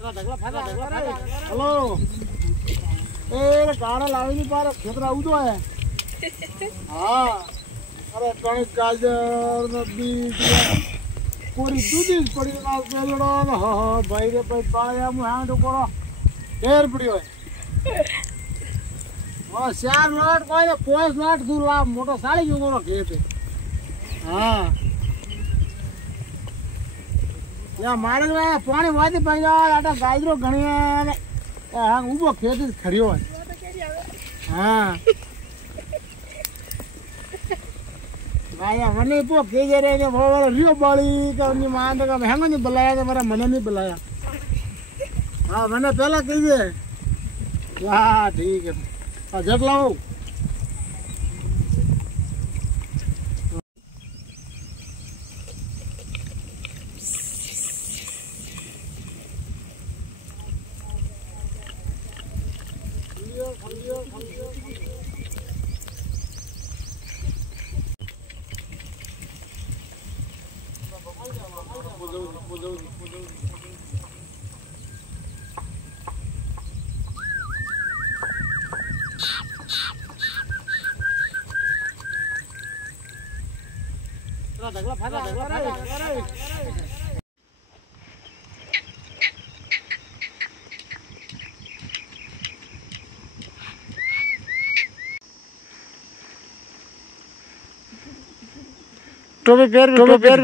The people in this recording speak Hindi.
हेलो ए गाड़ा लावी नहीं पा रहा खेतरा उदो है हाँ अरे कणिक गाजर बीज पूरी दूधी पड़ी ना पेलड़ो हाँ भाई रे भाई बाया मु हांडो करो ढेर पड़ियो है हाँ 4 लाट कोई ने 5 लाट दूर ला मोटो साड़ी जो करो खेत हाँ या मारे में पानी वादी पड़ जा आटा गाजरो घणी है हाँ उबो खेत खड़ियो है हाँ आया मने पो के जे रे वो रियो बाली का नि मान का हेंग नहीं बुलाया तो मेरा मने नहीं बुलाया हां मैंने पहला कीजिए वाह ठीक है जट लाओ टोपी पैर